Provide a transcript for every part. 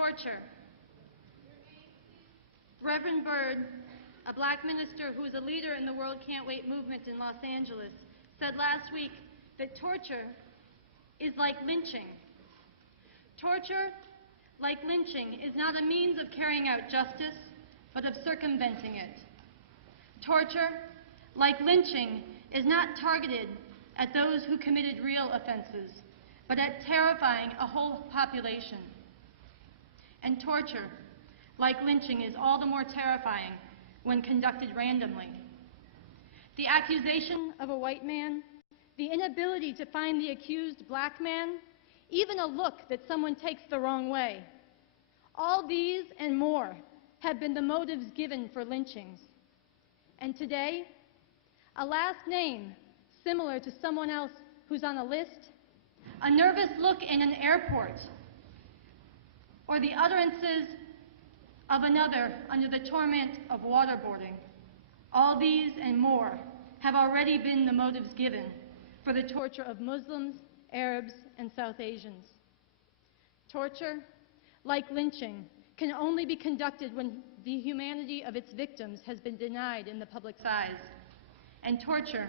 torture. Reverend Byrd, a black minister who is a leader in the World Can't Wait movement in Los Angeles, said last week that torture is like lynching. Torture, like lynching, is not a means of carrying out justice, but of circumventing it. Torture, like lynching, is not targeted at those who committed real offenses, but at terrifying a whole population. And torture, like lynching, is all the more terrifying when conducted randomly. The accusation of a white man, the inability to find the accused black man, even a look that someone takes the wrong way, all these and more have been the motives given for lynchings. And today, a last name similar to someone else who's on a list, a nervous look in an airport, or the utterances of another under the torment of waterboarding. All these and more have already been the motives given for the torture of Muslims, Arabs, and South Asians. Torture, like lynching, can only be conducted when the humanity of its victims has been denied in the public's eyes. And torture,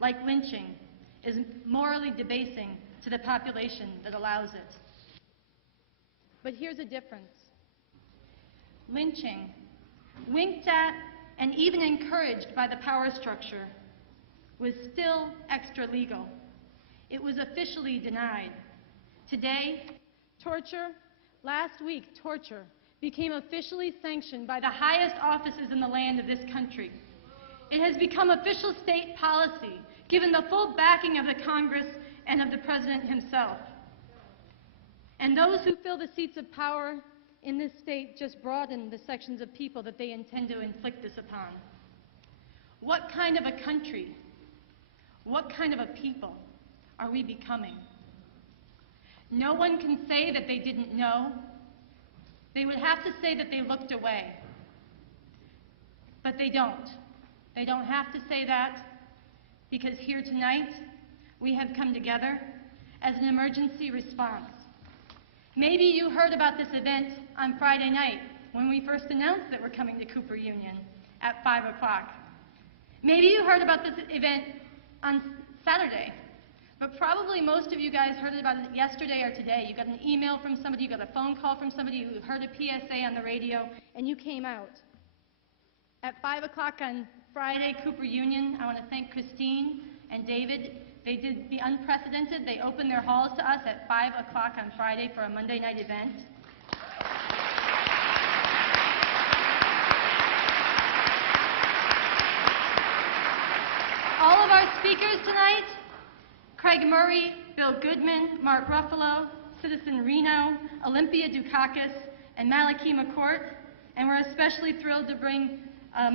like lynching, is morally debasing to the population that allows it. But here's a difference. Lynching, winked at and even encouraged by the power structure, was still extra legal. It was officially denied. Today, torture, last week, torture became officially sanctioned by the highest offices in the land of this country. It has become official state policy, given the full backing of the Congress and of the President himself. And those who fill the seats of power in this state just broaden the sections of people that they intend to inflict this upon. What kind of a country, what kind of a people are we becoming? No one can say that they didn't know. They would have to say that they looked away. But they don't. They don't have to say that, because here tonight we have come together as an emergency response. Maybe you heard about this event on Friday night when we first announced that we're coming to Cooper Union at 5 o'clock. Maybe you heard about this event on Saturday, but probably most of you guys heard about it yesterday or today. You got an email from somebody, you got a phone call from somebody, you heard a PSA on the radio, and you came out. At 5 o'clock on Friday, Cooper Union, I want to thank Christine and David. They did the unprecedented. They opened their halls to us at 5 o'clock on Friday for a Monday night event. All of our speakers tonight, Craig Murray, Bill Goodman, Mark Ruffalo, Citizen Reno, Olympia Dukakis, and Malachy McCourt. And we're especially thrilled to bring a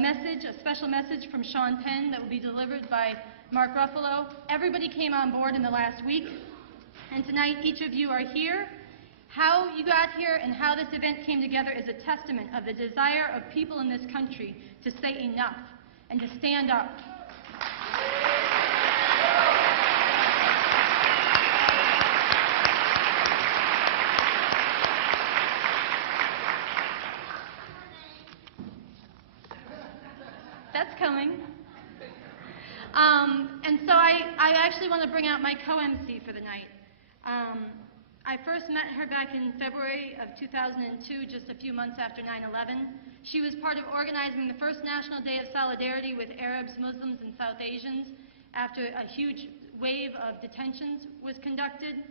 special message from Sean Penn that will be delivered by Mark Ruffalo. Everybody came on board in the last week, and tonight each of you are here. How you got here and how this event came together is a testament of the desire of people in this country to say enough and to stand up. That's coming. And so I actually want to bring out my co-MC for the night. I first met her back in February of 2002, just a few months after 9/11. She was part of organizing the first National Day of Solidarity with Arabs, Muslims, and South Asians after a huge wave of detentions was conducted.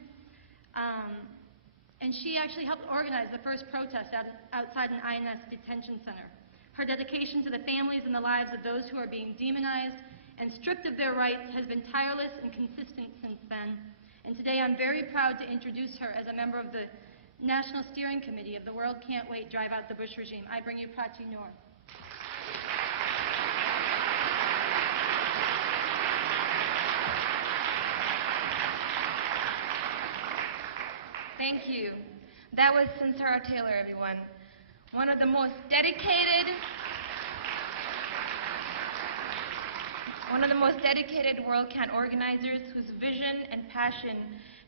And she actually helped organize the first protest outside an INS detention center. Her dedication to the families and the lives of those who are being demonized and stripped of their rights has been tireless and consistent since then. And today I'm very proud to introduce her as a member of the National Steering Committee of the World Can't Wait Drive Out the Bush regime. I bring you Prachi Noor. Thank you. That was Sincera Taylor, everyone. One of the most dedicated World Can't organizers whose vision and passion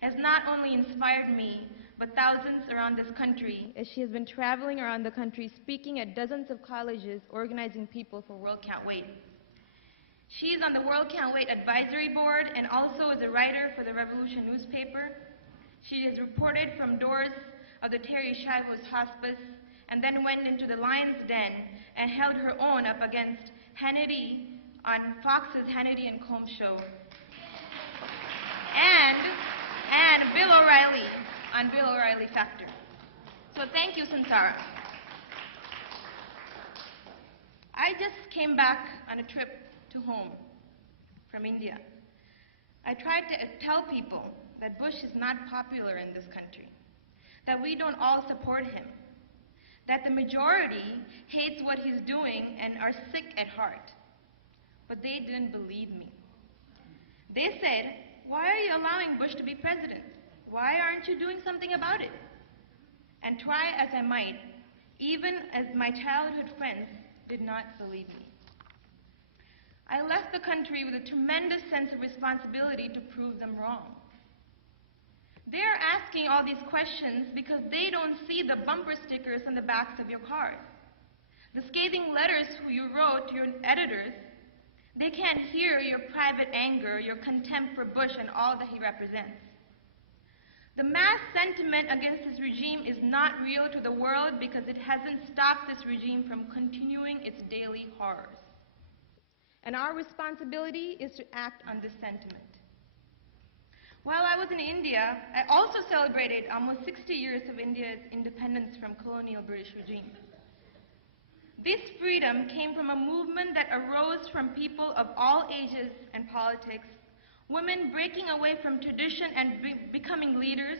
has not only inspired me, but thousands around this country, as she has been traveling around the country speaking at dozens of colleges, organizing people for World Can't Wait. She is on the World Can't Wait advisory board and also is a writer for the Revolution newspaper. She has reported from doors of the Terry Shivos Hospice and then went into the Lion's Den and held her own up against Hannity on Fox's Hannity and Combs show, and Bill O'Reilly on Bill O'Reilly Factor. So thank you, Sansara. I just came back on a trip to home from India. I tried to tell people that Bush is not popular in this country, that we don't all support him, that the majority hates what he's doing and are sick at heart. But they didn't believe me. They said, "Why are you allowing Bush to be president? Why aren't you doing something about it?" And try as I might, even as my childhood friends did not believe me. I left the country with a tremendous sense of responsibility to prove them wrong. They're asking all these questions because they don't see the bumper stickers on the backs of your cars, the scathing letters you wrote to your editors. They can't hear your private anger, your contempt for Bush and all that he represents. The mass sentiment against this regime is not real to the world because it hasn't stopped this regime from continuing its daily horrors. And our responsibility is to act on this sentiment. While I was in India, I also celebrated almost 60 years of India's independence from colonial British regime. This freedom came from a movement that arose from people of all ages and politics, women breaking away from tradition and becoming leaders,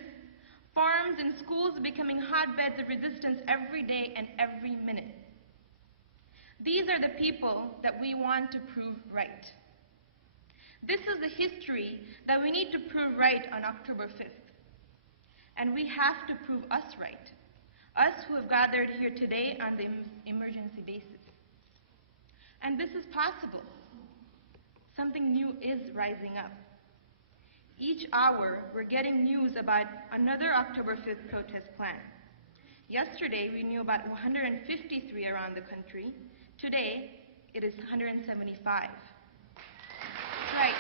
farms and schools becoming hotbeds of resistance every day and every minute. These are the people that we want to prove right. This is the history that we need to prove right on October 5th. And we have to prove us right, us who have gathered here today on the emergency basis. And this is possible. Something new is rising up. Each hour, we're getting news about another October 5th protest plan. Yesterday, we knew about 153 around the country. Today, it is 175. Right.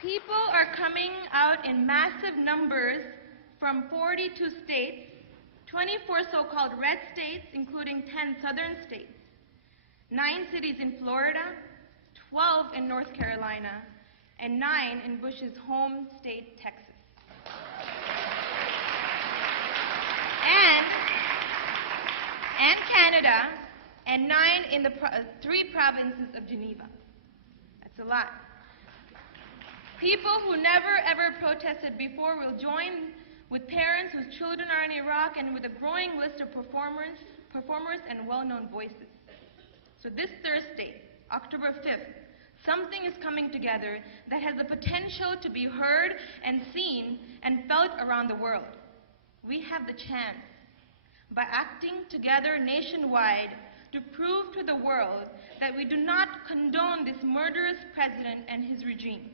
People are coming out in massive numbers from 42 states, 24 so-called red states, including 10 southern states, 9 cities in Florida, 12 in North Carolina, and 9 in Bush's home state, Texas. And Canada, and 9 in the 3 provinces of Geneva. That's a lot. People who never ever protested before will join with parents whose children are in Iraq and with a growing list of performers and well-known voices. So this Thursday, October 5th, something is coming together that has the potential to be heard and seen and felt around the world. We have the chance, by acting together nationwide, to prove to the world that we do not condone this murderous president and his regime.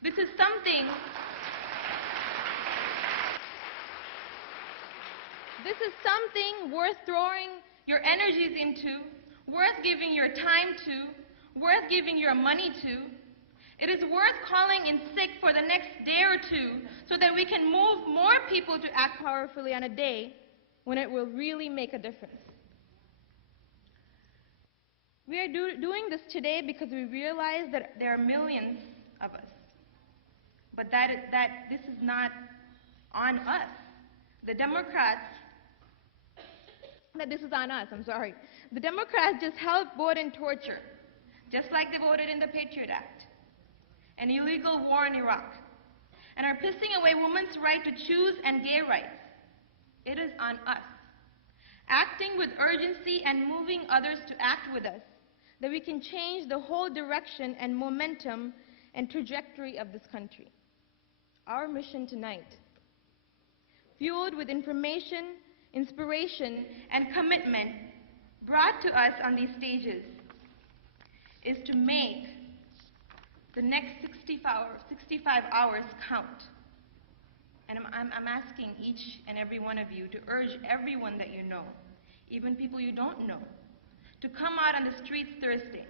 This is something worth throwing your energies into, worth giving your time to, worth giving your money to. It is worth calling in sick for the next day or two so that we can move more people to act powerfully on a day when it will really make a difference. We are doing this today because we realize that there are millions of us, but that this is not on us. The Democrats just helped vote in torture, just like they voted in the Patriot Act, an illegal war in Iraq, and are pissing away women's right to choose and gay rights. It is on us, acting with urgency and moving others to act with us, that we can change the whole direction and momentum and trajectory of this country. Our mission tonight, fueled with information, inspiration, and commitment brought to us on these stages, is to make The next 65 hours count. And I'm asking each and every one of you to urge everyone that you know, even people you don't know, to come out on the streets Thursday.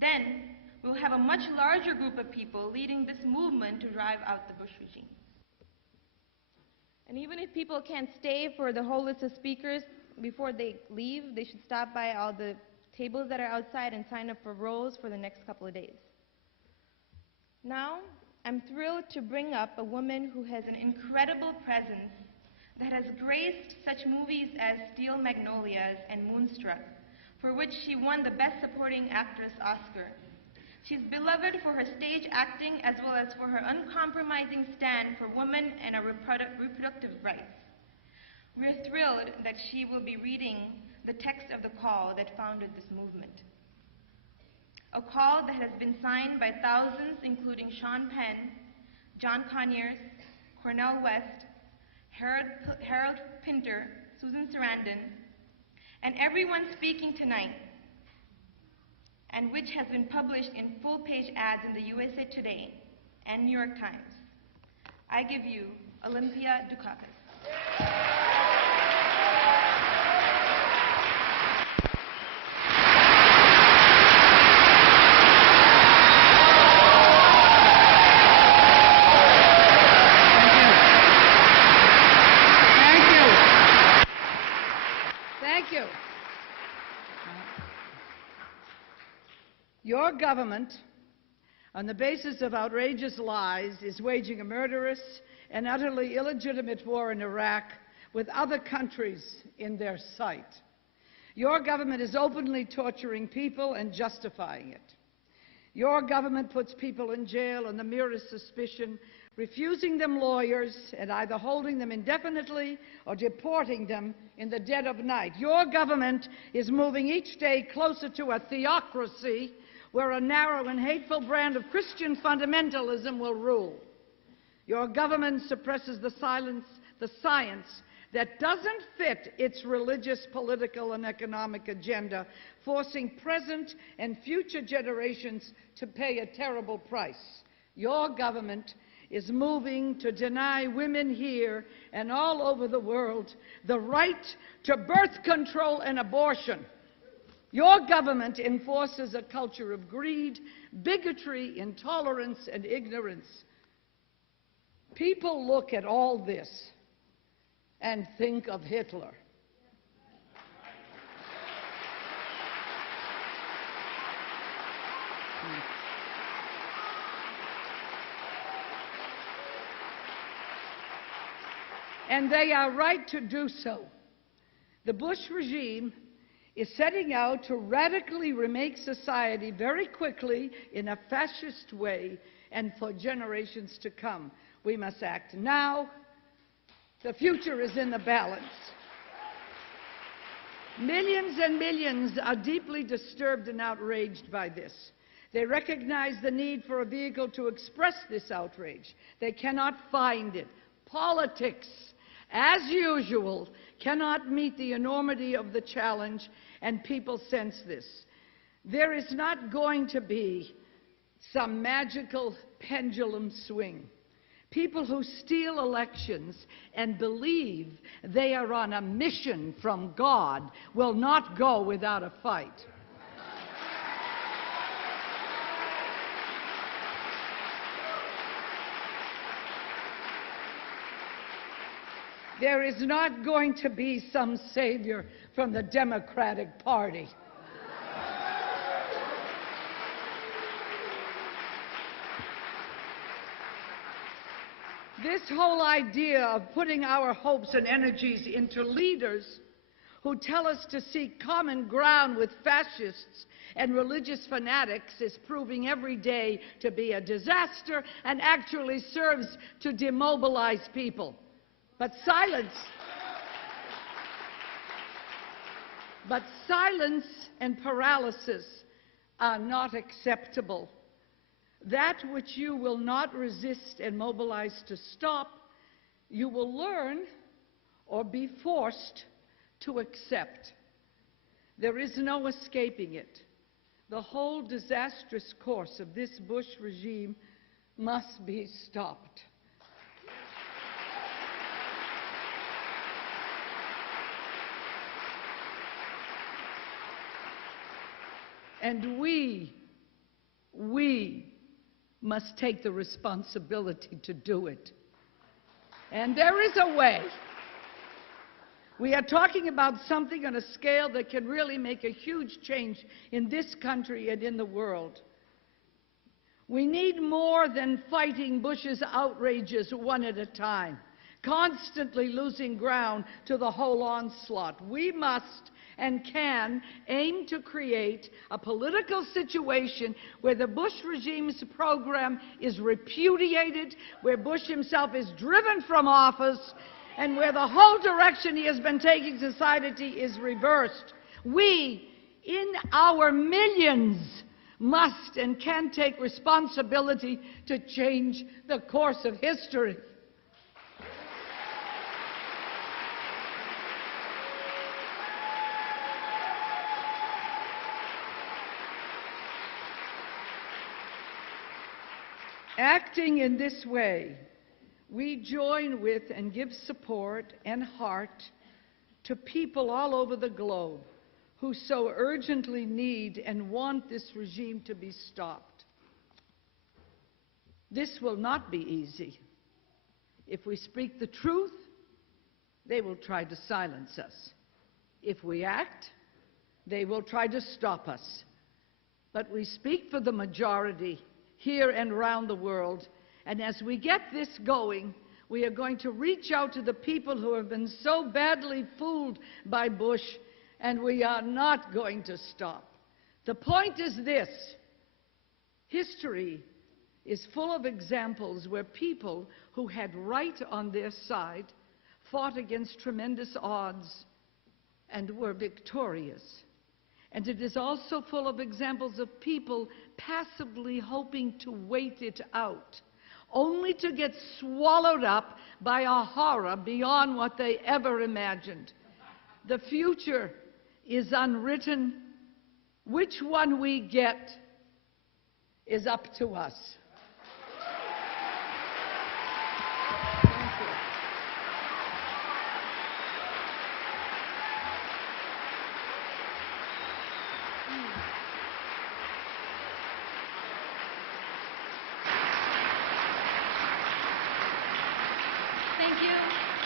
Then we'll have a much larger group of people leading this movement to drive out the Bush regime. And even if people can't stay for the whole list of speakers, before they leave, they should stop by all the tables that are outside and sign up for roles for the next couple of days. Now, I'm thrilled to bring up a woman who has an incredible presence that has graced such movies as Steel Magnolias and Moonstruck, for which she won the Best Supporting Actress Oscar. She's beloved for her stage acting as well as for her uncompromising stand for women and our reproductive rights. We're thrilled that she will be reading the text of the call that founded this movement. A call that has been signed by thousands, including Sean Penn, John Conyers, Cornel West, Harold Pinter, Susan Sarandon, and everyone speaking tonight, and which has been published in full-page ads in the USA Today and New York Times. I give you Olympia Dukakis. Your government, on the basis of outrageous lies, is waging a murderous and utterly illegitimate war in Iraq with other countries in their sight. Your government is openly torturing people and justifying it. Your government puts people in jail on the merest suspicion, refusing them lawyers and either holding them indefinitely or deporting them in the dead of night. Your government is moving each day closer to a theocracy where a narrow and hateful brand of Christian fundamentalism will rule. Your government suppresses the science that doesn't fit its religious, political, and economic agenda, forcing present and future generations to pay a terrible price. Your government is moving to deny women here and all over the world the right to birth control and abortion. Your government enforces a culture of greed, bigotry, intolerance, and ignorance. People look at all this and think of Hitler. And they are right to do so. The Bush regime is setting out to radically remake society very quickly in a fascist way and for generations to come. We must act now. The future is in the balance. Millions and millions are deeply disturbed and outraged by this. They recognize the need for a vehicle to express this outrage. They cannot find it. Politics, as usual, cannot meet the enormity of the challenge, and people sense this. There is not going to be some magical pendulum swing. People who steal elections and believe they are on a mission from God will not go without a fight. There is not going to be some savior from the Democratic Party. This whole idea of putting our hopes and energies into leaders who tell us to seek common ground with fascists and religious fanatics is proving every day to be a disaster and actually serves to demobilize people. But silence and paralysis are not acceptable. That which you will not resist and mobilize to stop, you will learn or be forced to accept. There is no escaping it. The whole disastrous course of this Bush regime must be stopped. And we must take the responsibility to do it. And there is a way. We are talking about something on a scale that can really make a huge change in this country and in the world. We need more than fighting Bush's outrages one at a time, constantly losing ground to the whole onslaught. We must and can aim to create a political situation where the Bush regime's program is repudiated, where Bush himself is driven from office, and where the whole direction he has been taking society is reversed. We, in our millions, must and can take responsibility to change the course of history. Acting in this way, we join with and give support and heart to people all over the globe who so urgently need and want this regime to be stopped. This will not be easy. If we speak the truth, they will try to silence us. If we act, they will try to stop us. But we speak for the majority here and around the world, and as we get this going, we are going to reach out to the people who have been so badly fooled by Bush, and we are not going to stop. The point is this: history is full of examples where people who had right on their side fought against tremendous odds and were victorious. And it is also full of examples of people passively hoping to wait it out, only to get swallowed up by a horror beyond what they ever imagined. The future is unwritten. Which one we get is up to us.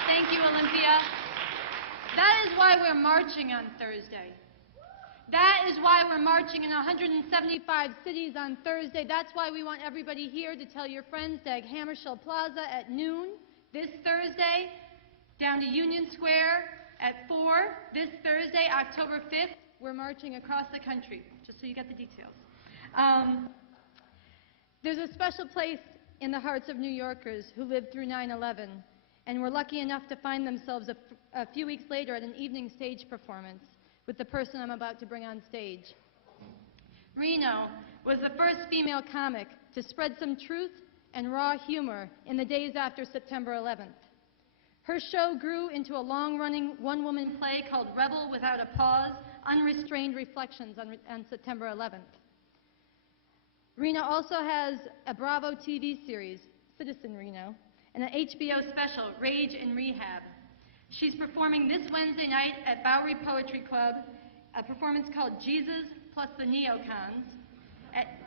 Thank you, Olympia. That is why we're marching on Thursday. That is why we're marching in 175 cities on Thursday. That's why we want everybody here to tell your friends to Hammarskjöld Plaza at noon this Thursday, down to Union Square at 4 this Thursday, October 5th. We're marching across the country, just so you get the details. There's a special place in the hearts of New Yorkers who lived through 9/11 and were lucky enough to find themselves a few weeks later at an evening stage performance with the person I'm about to bring on stage. Reno was the first female comic to spread some truth and raw humor in the days after September 11th. Her show grew into a long-running one-woman play called Rebel Without a Pause, Unrestrained Reflections on September 11th. Reno also has a Bravo TV series, Citizen Reno, and an HBO special, Rage in Rehab. She's performing this Wednesday night at Bowery Poetry Club, a performance called Jesus plus the Neocons.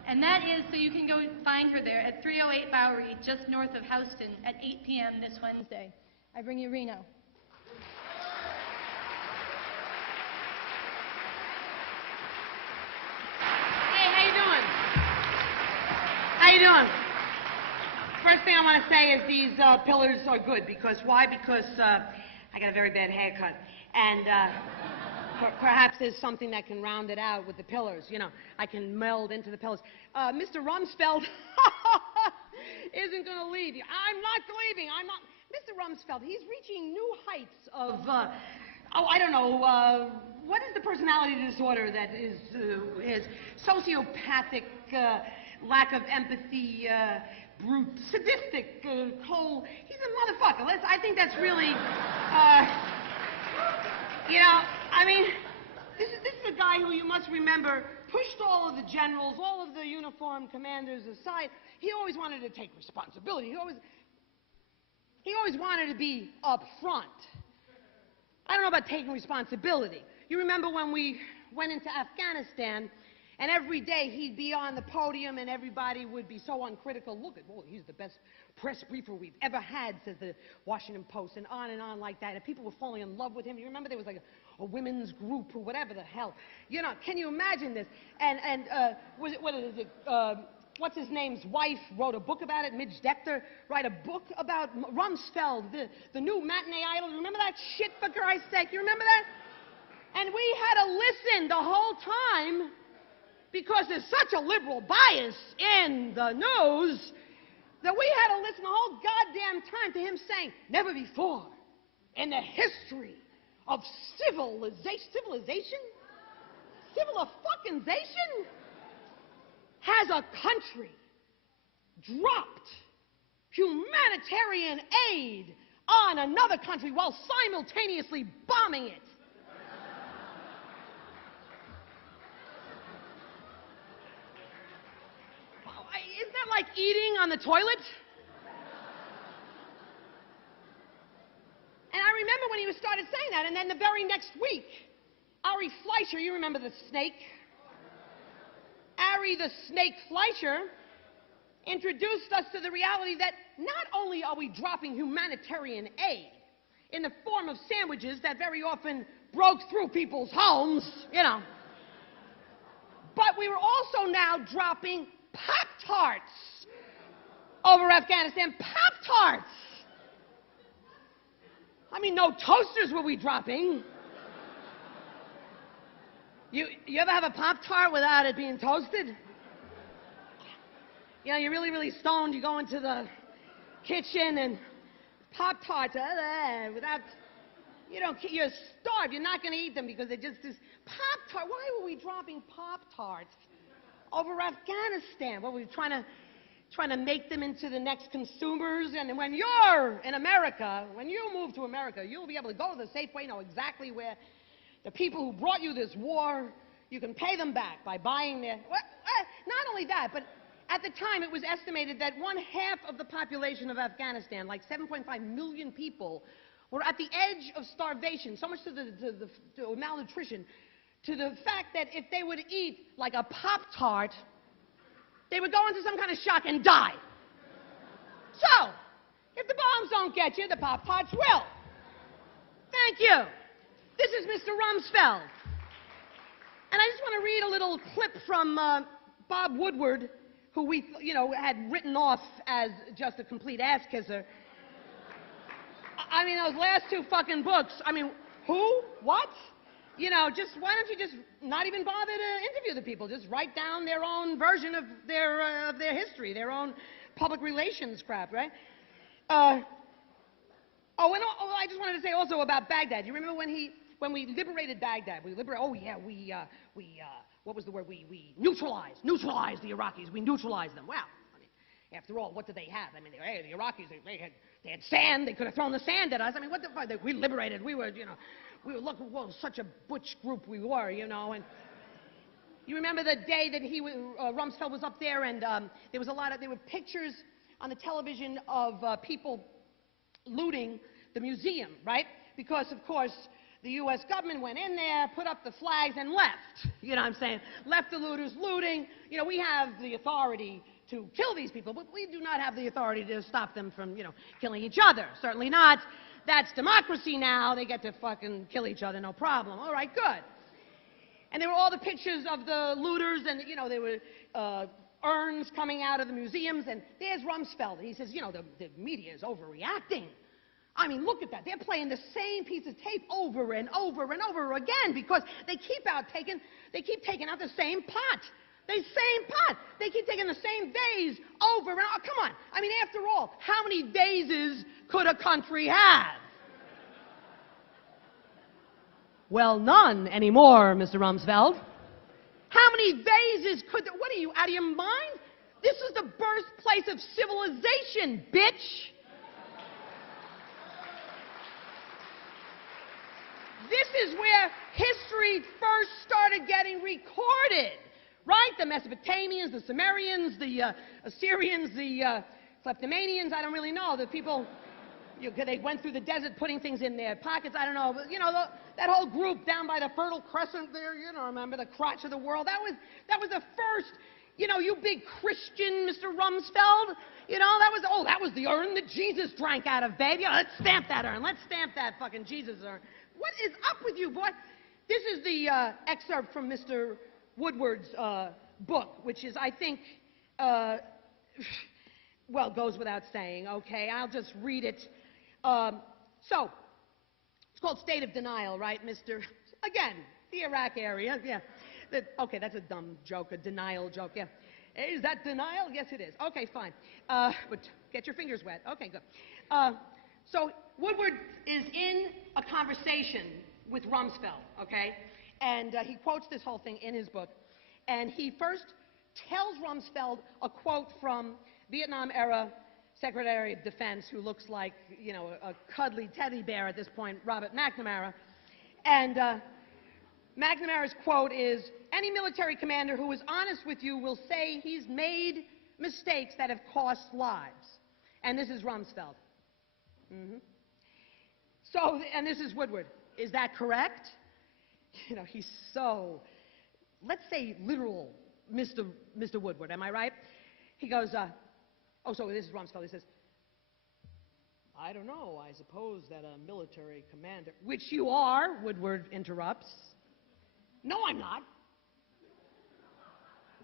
And that is, so you can go find her there at 308 Bowery, just north of Houston, at 8 p.m. this Wednesday. I bring you Reno. Hey, how you doing? How you doing? First thing I want to say is these pillars are good. Because why? Because I got a very bad haircut. And perhaps there's something that can round it out with the pillars. You know, I can meld into the pillars. Mr. Rumsfeld isn't going to leave you. I'm not leaving. I'm not. Mr. Rumsfeld, he's reaching new heights of, I don't know, what is the personality disorder that is his sociopathic, lack of empathy, brute, sadistic, cold. He's a motherfucker. I think that's really, you know, I mean, this is a guy who you must remember pushed all of the generals, all of the uniformed commanders aside. He always wanted to take responsibility. He always wanted to be up front. I don't know about taking responsibility. You remember when we went into Afghanistan, and every day he'd be on the podium and everybody would be so uncritical. Look at, oh, he's the best press briefer we've ever had, says the Washington Post, and on like that. And people were falling in love with him. You remember there was like a women's group or whatever the hell. You know, can you imagine this? And what's his name's wife wrote a book about it. Midge Decter wrote a book about Rumsfeld, the new matinee idol. Remember that shit, for Christ's sake? You remember that? And we had to listen the whole time because there's such a liberal bias in the news that we had to listen the whole goddamn time to him saying, never before in the history of civilization has a country dropped humanitarian aid on another country while simultaneously bombing it. Isn't that like eating on the toilet? And I remember when he started saying that, and then the very next week, Ari Fleischer, you remember the snake? Ari the Snake Fleischer introduced us to the reality that not only are we dropping humanitarian aid in the form of sandwiches that very often broke through people's homes, you know, but we were also now dropping Pop-Tarts over Afghanistan. Pop-Tarts! I mean, no toasters were we dropping. You ever have a Pop-Tart without it being toasted? You know, you're really, really stoned. You go into the kitchen and Pop-Tarts, without, you're starved. You're not going to eat them because they're just this Pop-Tart. Why were we dropping Pop-Tarts over Afghanistan? Well, we're trying to make them into the next consumers. And when you're in America, when you move to America, you'll be able to go to the Safeway, know exactly where the people who brought you this war, you can pay them back by buying their... Not only that, but at the time it was estimated that 1/2 of the population of Afghanistan, like 7.5 million people, were at the edge of starvation, so much to malnutrition, to the fact that if they would eat like a Pop-Tart, they would go into some kind of shock and die. So, if the bombs don't get you, the Pop-Tarts will. Thank you. This is Mr. Rumsfeld. And I just want to read a little clip from Bob Woodward, who we, had written off as just a complete ass-kisser. I mean, those last 2 fucking books, I mean, who? What? Why don't you just not even bother to interview the people? Just write down their own version of their history, their own public relations crap, right? I just wanted to say also about Baghdad. You remember when we liberated Baghdad? What was the word? We neutralized the Iraqis. We neutralized them. Well, I mean, after all, what did they have? I mean, the Iraqis, they had sand. They could have thrown the sand at us. I mean, what the fuck? We liberated. We were, look, well, such a butch group we were, and you remember the day that Rumsfeld was up there, and there were pictures on the television of people looting the museum, right? Because, of course, the U.S. government went in there, put up the flags, and left. You know what I'm saying? Left the looters looting. We have the authority to kill these people, but we do not have the authority to stop them from, killing each other. Certainly not. That's democracy now. They get to fucking kill each other, no problem. All right, good. And there were all the pictures of the looters, and, there were urns coming out of the museums, and there's Rumsfeld. He says, the media is overreacting. I mean, look at that. They're playing the same piece of tape over and over and over again because they keep taking out the same pot. The same pot. They keep taking the same vase over and over. Come on. I mean, after all, how many vases could a country have? Well, none anymore, Mr. Rumsfeld. How many vases could... What are you, out of your mind? This is the birthplace of civilization, bitch. This is where history first started getting recorded. right? The Mesopotamians, the Sumerians, the Assyrians, the kleptomanians, I don't really know. The people, they went through the desert putting things in their pockets, I don't know. But, that whole group down by the Fertile Crescent there, remember the crotch of the world? That was the first, you big Christian, Mr. Rumsfeld. That was the urn that Jesus drank out of, babe. Let's stamp that urn. Let's stamp that fucking Jesus urn. What is up with you, boy? This is the excerpt from Mr. Woodward's book, which is, I think, well, goes without saying, okay? I'll just read it. So, it's called State of Denial, right, Mr. Again, the Iraq area, yeah. Okay, that's a dumb joke, a denial joke, yeah. Is that denial? Yes, it is. Okay, fine. But get your fingers wet. Okay, good. So Woodward is in a conversation with Rumsfeld, okay? And he quotes this whole thing in his book. And he first tells Rumsfeld a quote from Vietnam-era Secretary of Defense, who looks like, a cuddly teddy bear at this point, Robert McNamara. And McNamara's quote is, "Any military commander who is honest with you will say he's made mistakes that have cost lives." And this is Rumsfeld. So, and this is Woodward. Is that correct? He's so, let's say, literal, Mr. Woodward. Am I right? He goes, so this is Rumsfeld. He says, "I don't know. I suppose that a military commander," which you are, Woodward interrupts. "No, I'm not.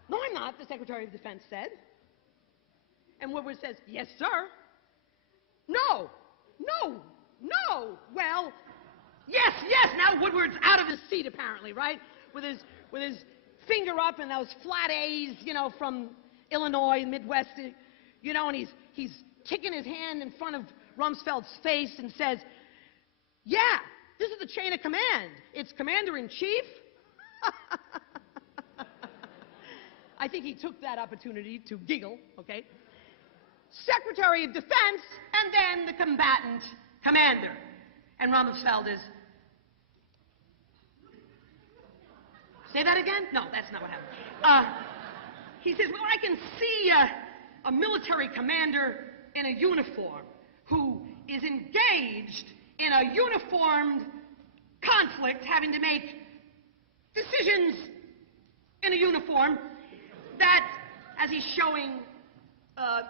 No, I'm not," the Secretary of Defense said. And Woodward says, "Yes, sir." "No, no, no." "Well, yes, yes." Now Woodward's out of his seat, apparently, right? With his finger up and those flat A's, from Illinois, Midwest, and he's kicking his hand in front of Rumsfeld's face and says, "Yeah, this is the chain of command. It's Commander-in-Chief." I think he took that opportunity to giggle, okay? Secretary of Defense, and then the combatant commander. And Rumsfeld is... Say that again? No, that's not what happened. He says, "Well, I can see a military commander in a uniform who is engaged in a uniformed conflict, having to make decisions in a uniform that," as he's showing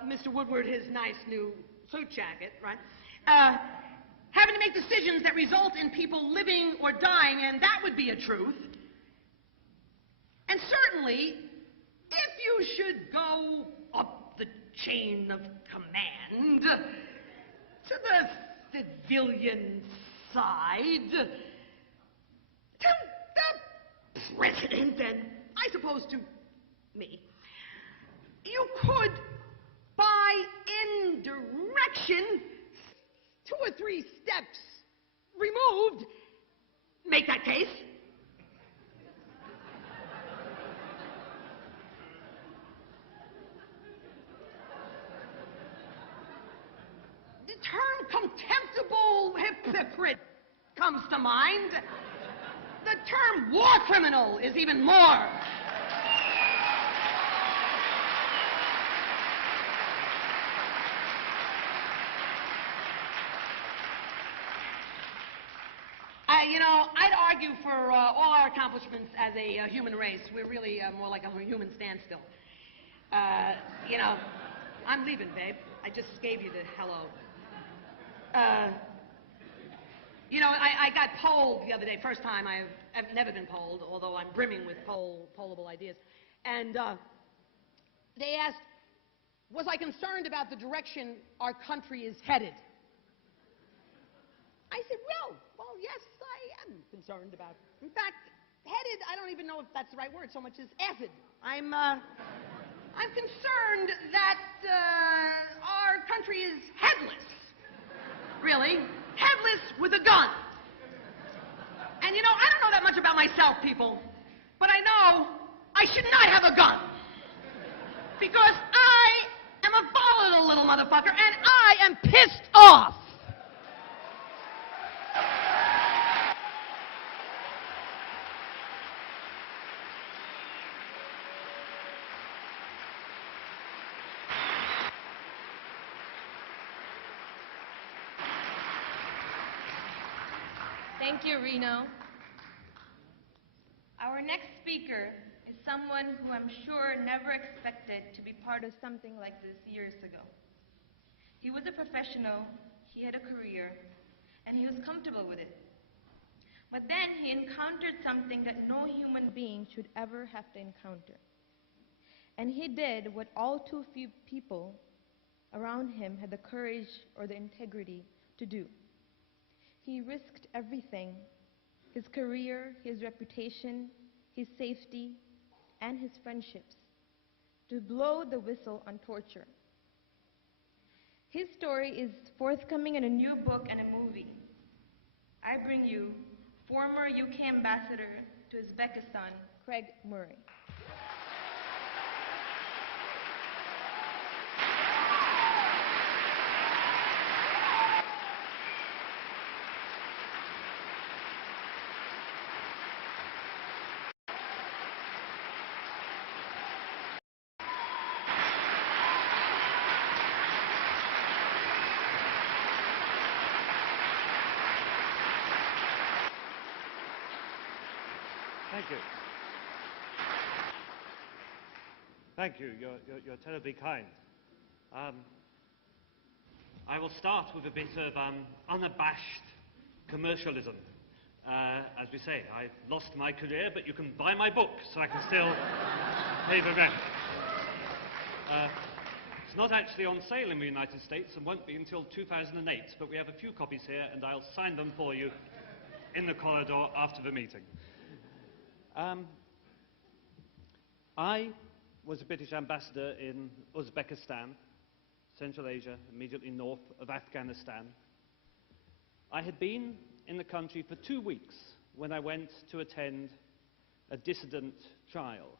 Mr. Woodward his nice new suit jacket, right? "Having to make decisions that result in people living or dying, and that would be a truth. And certainly, if you should go up the chain of command to the civilian side, to the president, and I suppose to me, you could, by indirection, 2 or 3 steps removed, make that case." The term contemptible hypocrite comes to mind. The term war criminal is even more. I'd argue for all our accomplishments as a human race. We're really more like a human standstill. I'm leaving, babe. I just gave you the hello. I got polled the other day. First time I've never been polled, although I'm brimming with pollable ideas. And they asked, was I concerned about the direction our country is headed? I said, well, yes, I am concerned about. In fact, headed, I don't even know if that's the right word so much as acid. I'm concerned that our country is headless. Really, headless with a gun. And I don't know that much about myself, people, but I know I should not have a gun. Because I am a volatile little motherfucker, and I am pissed off. Thank you, Reno. Our next speaker is someone who I'm sure never expected to be part of something like this years ago. He was a professional, he had a career, and he was comfortable with it. But then he encountered something that no human being should ever have to encounter. And he did what all too few people around him had the courage or the integrity to do. He risked everything, his career, his reputation, his safety, and his friendships, to blow the whistle on torture. His story is forthcoming in a new book and a movie. I bring you former UK ambassador to Uzbekistan, Craig Murray. Thank you. Thank you. You're terribly kind. I will start with a bit of unabashed commercialism. As we say, I've lost my career, but you can buy my book, so I can still pay the rent. It's not actually on sale in the United States and won't be until 2008, but we have a few copies here, and I'll sign them for you in the corridor after the meeting. I was a British ambassador in Uzbekistan, Central Asia, immediately north of Afghanistan. I had been in the country for 2 weeks when I went to attend a dissident trial.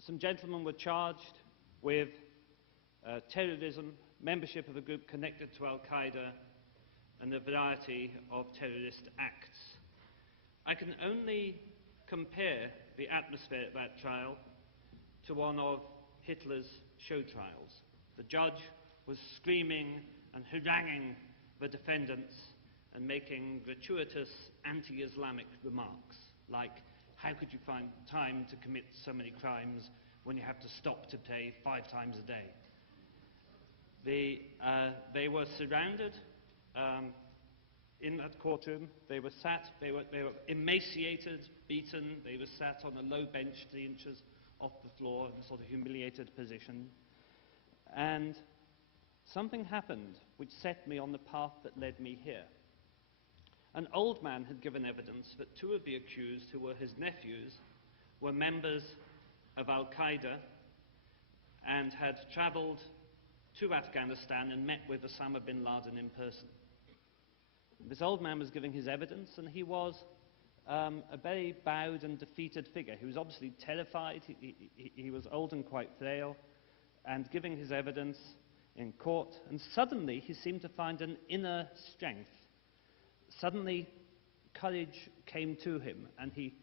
Some gentlemen were charged with terrorism, membership of a group connected to Al-Qaeda, and a variety of terrorist acts. I can only compare the atmosphere at that trial to one of Hitler's show trials. The judge was screaming and haranguing the defendants and making gratuitous anti-Islamic remarks, like, how could you find time to commit so many crimes when you have to stop to pray 5 times a day? They were surrounded in that courtroom. They were emaciated, beaten. They were sat on a low bench 3 inches off the floor in a sort of humiliated position. And something happened which set me on the path that led me here. An old man had given evidence that 2 of the accused, who were his nephews, were members of Al-Qaeda and had traveled to Afghanistan and met with Osama bin Laden in person. This old man was giving his evidence, and he was a very bowed and defeated figure. He was obviously terrified. He was old and quite frail, and giving his evidence in court. And suddenly he seemed to find an inner strength. Suddenly courage came to him, and he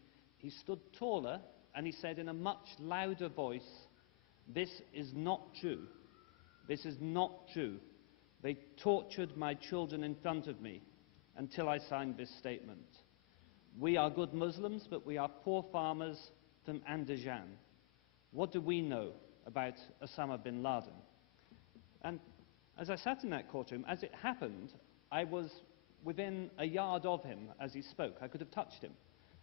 stood taller, and he said in a much louder voice, "This is not true. This is not true. They tortured my children in front of me until I signed this statement. We are good Muslims, but we are poor farmers from Andijan. What do we know about Osama bin Laden?" And as I sat in that courtroom, as it happened, I was within a yard of him as he spoke. I could have touched him.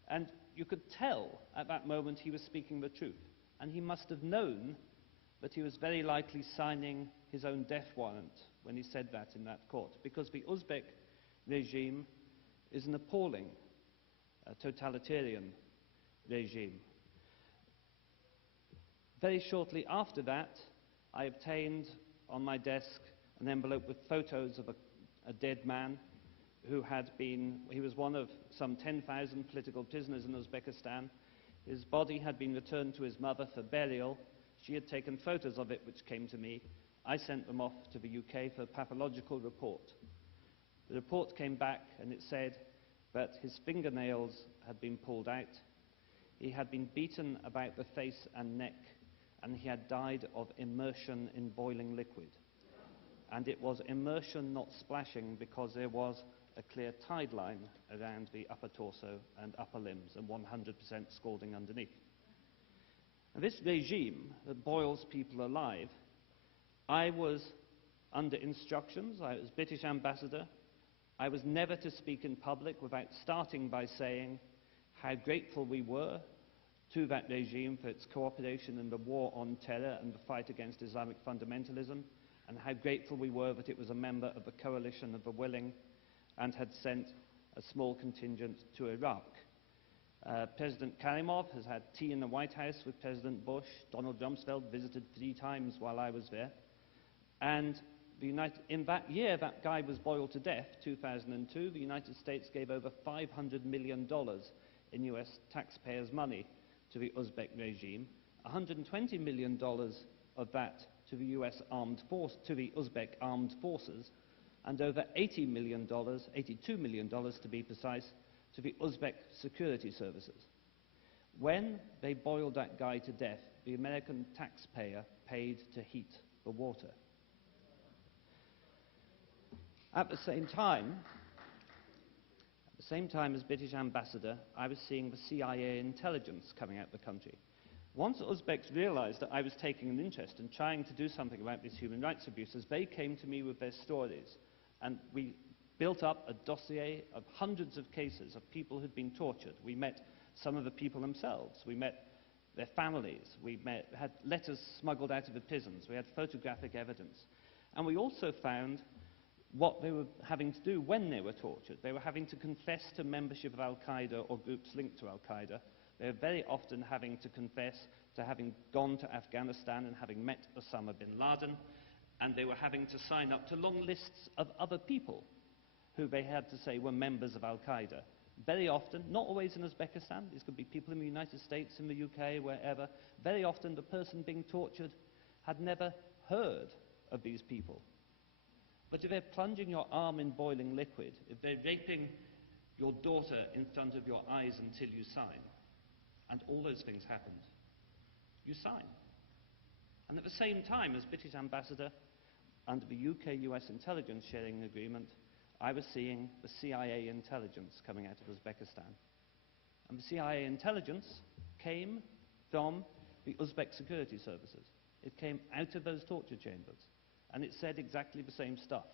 And you could tell at that moment he was speaking the truth. And he must have known that he was very likely signing his own death warrant when he said that in that court, because the Uzbek regime is an appalling totalitarian regime. Very shortly after that, I obtained on my desk an envelope with photos of a dead man who he was one of some 10,000 political prisoners in Uzbekistan. His body had been returned to his mother for burial. She had taken photos of it, which came to me. I sent them off to the UK for a pathological report. The report came back, and it said that his fingernails had been pulled out, he had been beaten about the face and neck, and he had died of immersion in boiling liquid. And it was immersion, not splashing, because there was a clear tide line around the upper torso and upper limbs, and 100% scalding underneath. And this regime that boils people alive, I was under instructions, I was British ambassador, I was never to speak in public without starting by saying how grateful we were to that regime for its cooperation in the war on terror and the fight against Islamic fundamentalism, and how grateful we were that it was a member of the coalition of the willing and had sent a small contingent to Iraq. President Karimov has had tea in the White House with President Bush. Donald Rumsfeld visited 3 times while I was there. And in that year, that guy was boiled to death, 2002. The United States gave over $500 million in US taxpayers' money to the Uzbek regime, $120 million of that to the Uzbek armed forces, and over $82 million to be precise, to the Uzbek security services. When they boiled that guy to death, the American taxpayer paid to heat the water. At the same time as British ambassador, I was seeing the CIA intelligence coming out of the country. Once Uzbeks realized that I was taking an interest in trying to do something about these human rights abuses, they came to me with their stories, and we built up a dossier of hundreds of cases of people who'd been tortured. We met some of the people themselves. We met their families. We had letters smuggled out of the prisons. We had photographic evidence. And we also found what they were having to do when they were tortured. They were having to confess to membership of Al-Qaeda or groups linked to Al-Qaeda. They were very often having to confess to having gone to Afghanistan and having met Osama bin Laden. And they were having to sign up to long lists of other people who they had to say were members of Al-Qaeda. Very often, not always in Uzbekistan, these could be people in the United States, in the UK, wherever. Very often the person being tortured had never heard of these people. But if they're plunging your arm in boiling liquid, if they're raping your daughter in front of your eyes until you sign, and all those things happened, you sign. And at the same time, as British ambassador, under the UK-US intelligence sharing agreement, I was seeing the CIA intelligence coming out of Uzbekistan. And the CIA intelligence came from the Uzbek security services. It came out of those torture chambers. And it said exactly the same stuff.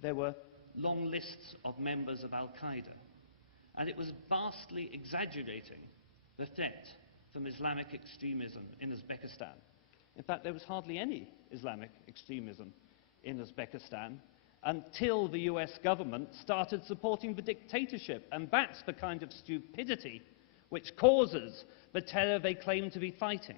There were long lists of members of Al-Qaeda. And it was vastly exaggerating the threat from Islamic extremism in Uzbekistan. In fact, there was hardly any Islamic extremism in Uzbekistan until the US government started supporting the dictatorship. And that's the kind of stupidity which causes the terror they claim to be fighting.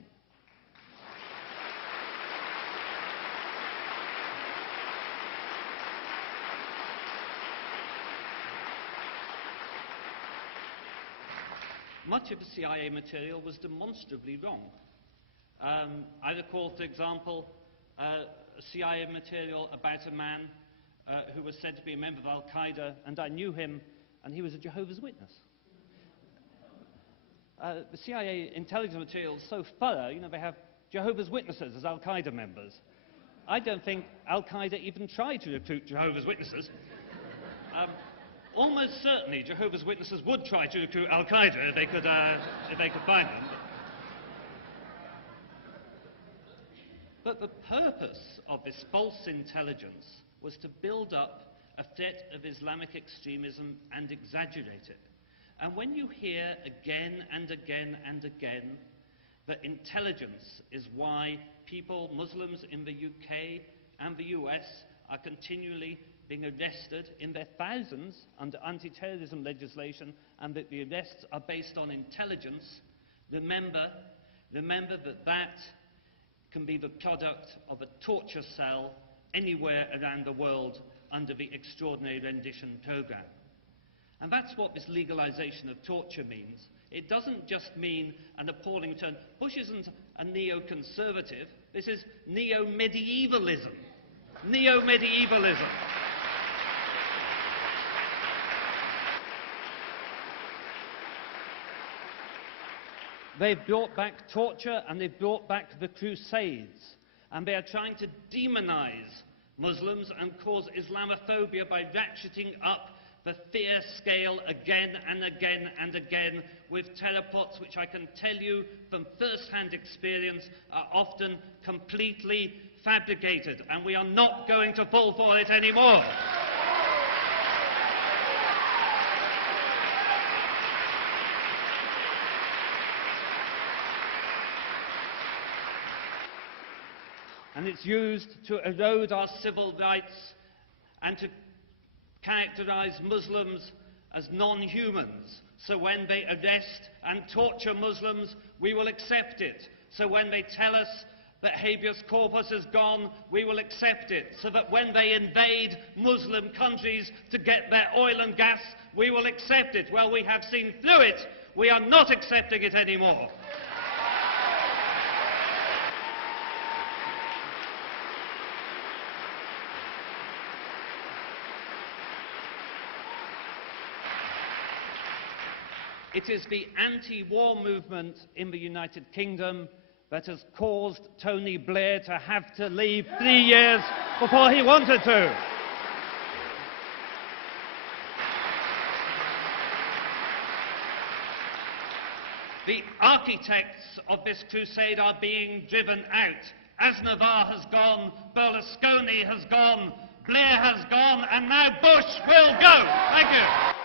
Much of the CIA material was demonstrably wrong. I recall, for example, CIA material about a man who was said to be a member of Al-Qaeda, and I knew him, and he was a Jehovah's Witness. The CIA intelligence material is so thorough, you know, they have Jehovah's Witnesses as Al-Qaeda members. I don't think Al-Qaeda even tried to recruit Jehovah's Witnesses. Almost certainly Jehovah's Witnesses would try to recruit Al-Qaeda if they could find them. But the purpose of this false intelligence was to build up a threat of Islamic extremism and exaggerate it. And when you hear again and again and again that intelligence is why people, Muslims in the UK and the US, are continually being arrested in their thousands under anti-terrorism legislation, and that the arrests are based on intelligence, remember that that can be the product of a torture cell anywhere around the world under the extraordinary rendition program. And that's what this legalization of torture means. It doesn't just mean an appalling turn. Bush isn't a neoconservative. This is neo-medievalism. Neo-medievalism. They've brought back torture, and they've brought back the Crusades. And they are trying to demonize Muslims and cause Islamophobia by ratcheting up the fear scale again and again and again with terror plots which I can tell you from first-hand experience are often completely fabricated, and we are not going to fall for it anymore. And it's used to erode our civil rights and to characterize Muslims as non-humans. So when they arrest and torture Muslims, we will accept it. So when they tell us that habeas corpus is gone, we will accept it. So that when they invade Muslim countries to get their oil and gas, we will accept it. Well, we have seen through it. We are not accepting it anymore. It is the anti-war movement in the United Kingdom that has caused Tony Blair to have to leave 3 years before he wanted to. The architects of this crusade are being driven out. Aznavour has gone, Berlusconi has gone, Blair has gone, and now Bush will go. Thank you.